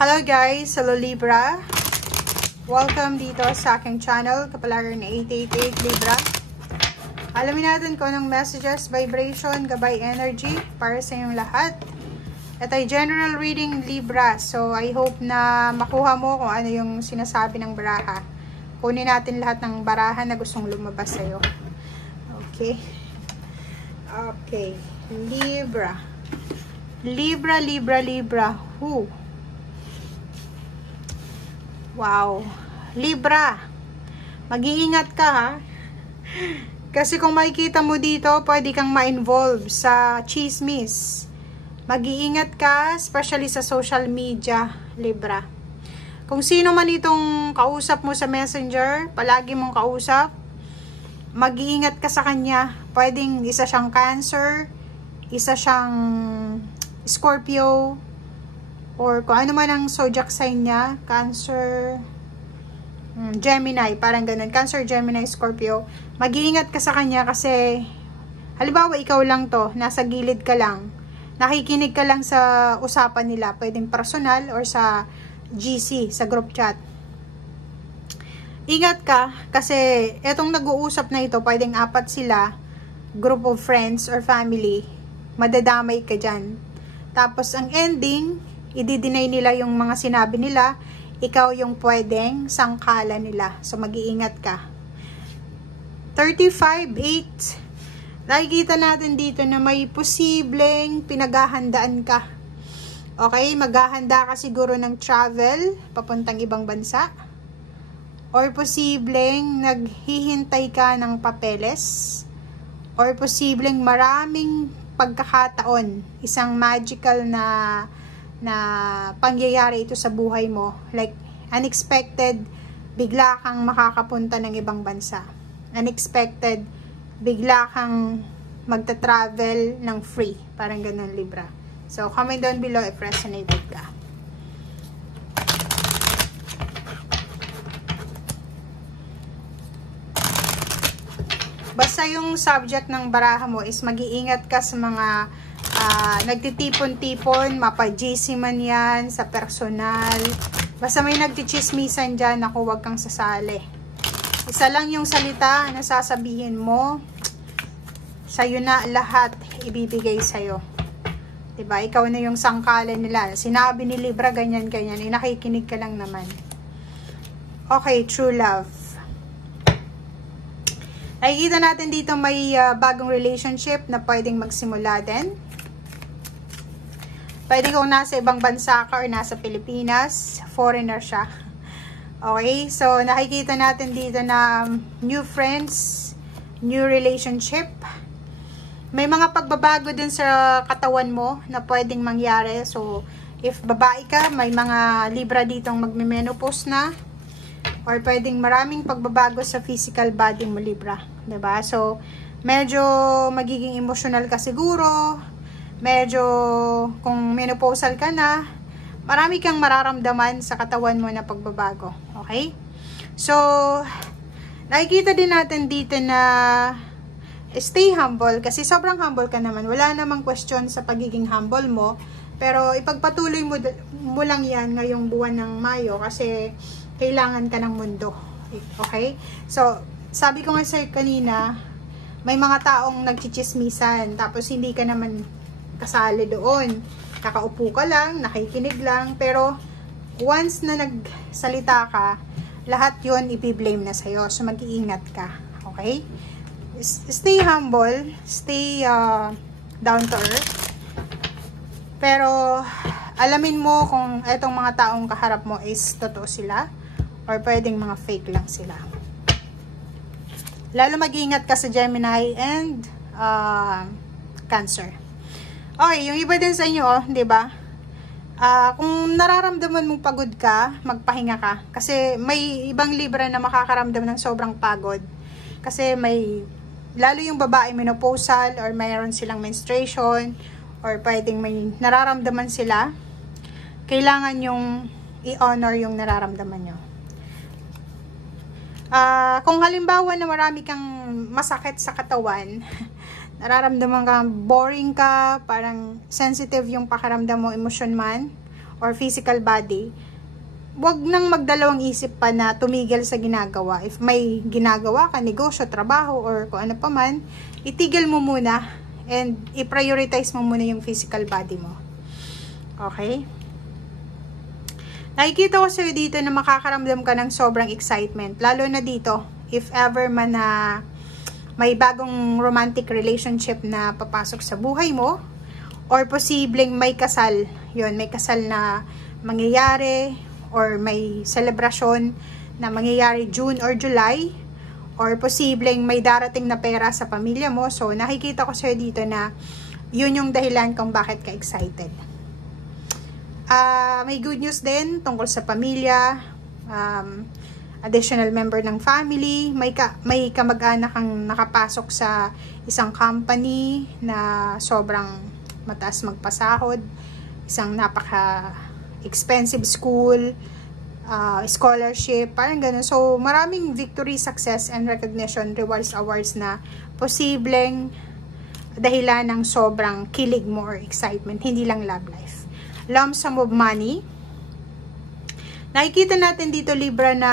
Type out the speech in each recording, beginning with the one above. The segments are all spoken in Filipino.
Hello guys! Hello Libra! Welcome dito sa aking channel, Kapalaran 888 Libra. Alamin natin kung anong messages, vibration, gabay energy para sa inyong lahat. Ito ay general reading Libra. So I hope na makuha mo kung ano yung sinasabi ng baraha. Kunin natin lahat ng baraha na gustong lumabas sa'yo. Okay. Okay. Libra. Libra, Libra, Libra. Who? Wow. Libra. Mag-iingat ka ha. Kasi kung makikita mo dito, pwede kang ma-involve sa chismis. Mag-iingat ka, especially sa social media, Libra. Kung sino man itong kausap mo sa messenger, palagi mong kausap, mag-iingat ka sa kanya. Pwedeng isa siyang Cancer, isa siyang Scorpio, or kung ano man ang zodiac sign niya, Cancer, Gemini, parang ganun. Cancer, Gemini, Scorpio. Mag-iingat ka sa kanya kasi, halimbawa ikaw lang to, nasa gilid ka lang, nakikinig ka lang sa usapan nila, pwedeng personal or sa GC, sa group chat. Ingat ka kasi etong nag-uusap na ito, pwedeng apat sila, group of friends or family, madadamay ka dyan. Tapos ang ending, i-deny nila yung mga sinabi nila, ikaw yung pwedeng sangkala nila. So mag-iingat ka. 35-8. Nakikita natin dito na may posibleng pinaghahandaan ka. Okay, maghahanda ka siguro ng travel papuntang ibang bansa. Or posibleng naghihintay ka ng papeles. Or posibleng maraming pagkakataon, isang magical na pangyayari ito sa buhay mo. Like, unexpected, bigla kang makakapunta ng ibang bansa. Unexpected, bigla kang magta-travel ng free. Parang ganun, Libra. So, comment down below if resonated ka. Basta yung subject ng baraha mo is mag-iingat ka sa mga nagtitipon-tipon, mapa-GC man yan, sa personal. Basta may nagtichismisan dyan, ako wag kang sasali. Isa lang yung salita na sasabihin mo, sa'yo na lahat ibibigay sa'yo. Diba? Ikaw na yung sangkalan nila. Sinabi ni Libra, ganyan-ganyan. Nakikinig ka lang naman. Okay, true love. Nakikita natin dito may bagong relationship na pwedeng magsimula din. Pwede kung nasa ibang bansa ka or nasa Pilipinas, foreigner siya. Okay, so nakikita natin dito na new friends, new relationship. May mga pagbabago din sa katawan mo na pwedeng mangyari. So, if babae ka, may mga Libra ditong magme-menopause na. Or pwedeng maraming pagbabago sa physical body mo, Libra. Diba? So, medyo magiging emotional ka siguro. Medyo, kung menopausal ka na, marami kang mararamdaman sa katawan mo na pagbabago. Okay? So, nakikita din natin dito na stay humble kasi sobrang humble ka naman. Wala namang question sa pagiging humble mo. Pero ipagpatuloy mo lang yan ngayong buwan ng Mayo kasi kailangan ka ng mundo. Okay? So, sabi ko nga sa'yo kanina, may mga taong nagchichismisan tapos hindi ka naman kasali doon. Kakaupo ka lang, nakikinig lang, pero once na nagsalita ka, lahat yon ipi-blame na sa'yo. So, mag-iingat ka. Okay? Stay humble, stay down to earth. Pero, alamin mo kung etong mga taong kaharap mo is totoo sila or pwedeng mga fake lang sila. Lalo mag-iingat ka sa Gemini and Cancer. Okay, yung iba din sa inyo, oh, 'di ba? Kung nararamdaman mong pagod ka, magpahinga ka. Kasi may ibang Libra na makakaramdam ng sobrang pagod. Kasi may, lalo yung babae menopausal or mayroon silang menstruation or pwedeng may nararamdaman sila, kailangan yung i-honor yung nararamdaman nyo. Kung halimbawa na marami kang masakit sa katawan, nararamdaman ka, boring ka, parang sensitive yung pakiramdam mo, emosyon man, or physical body, wag nang magdalawang isip pa na tumigil sa ginagawa. If may ginagawa ka, negosyo, trabaho, or kung ano pa man, itigil mo muna and i-prioritize mo muna yung physical body mo. Okay? Nakikita ko sa'yo dito na makakaramdam ka ng sobrang excitement. Lalo na dito, if ever man na may bagong romantic relationship na papasok sa buhay mo, or posibleng may kasal, yun, may kasal na mangyayari, or may celebration na mangyayari June or July, or posibleng may darating na pera sa pamilya mo. So, nakikita ko sa'yo dito na yun yung dahilan kung bakit ka excited. May good news din tungkol sa pamilya, additional member ng family, may kamag-anak kang nakapasok sa isang company na sobrang mataas magpasahod, isang napaka-expensive school, scholarship, parang ganun. So, maraming victory, success, and recognition, rewards, awards na posibleng dahilan ng sobrang kilig mo or excitement, hindi lang love life. Lump sum of money. Nakikita natin dito, Libra, na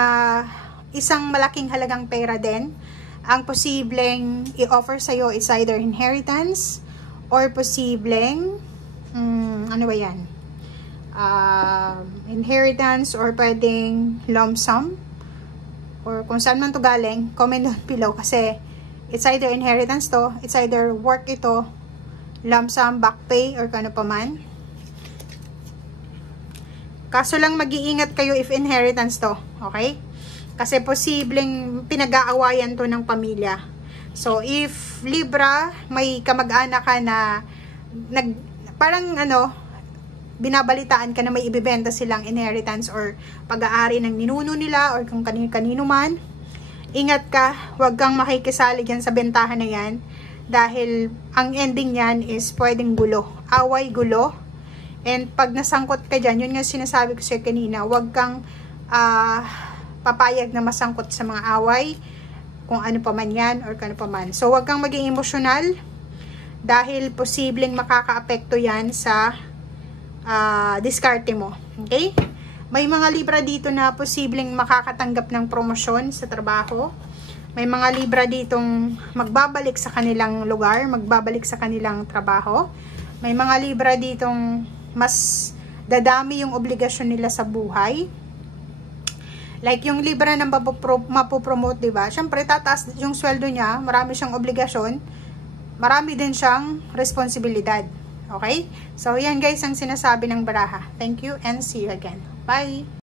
isang malaking halagang pera din ang posibleng i-offer sa'yo is either inheritance or posibleng ano ba yan? Inheritance or pwedeng lump sum, or kung saan man to galing, comment down below kasi it's either inheritance to, it's either work ito, lump sum, back pay, or kano pa man. Kaso lang mag-iingat kayo if inheritance to, okay? Kasi posibleng pinag-aawayan to ng pamilya. So, if Libra, may kamag-anak ka na parang binabalitaan ka na may ibibenta silang inheritance or pag-aari ng ninuno nila or kung kanino man, ingat ka, huwag kang makikisali dyan sa bentahan na yan dahil ang ending yan is pwedeng gulo, away, gulo. And pag nasangkot ka dyan, yun nga sinasabi ko sa'yo kanina, huwag kang papayag na masangkot sa mga away, kung ano pa man yan, or kano pa man. So, huwag kang maging emosyonal, dahil posibleng makaka-apekto yan sa diskarte mo. Okay? May mga Libra dito na posibleng makakatanggap ng promosyon sa trabaho. May mga Libra ditong magbabalik sa kanilang lugar, magbabalik sa kanilang trabaho. May mga Libra ditong mas dadami yung obligasyon nila sa buhay. Like yung Libra na mapopromote, diba? Siyempre, tataas yung sweldo niya, marami siyang obligasyon, marami din siyang responsibilidad. Okay? So, yan guys ang sinasabi ng baraha. Thank you and see you again. Bye!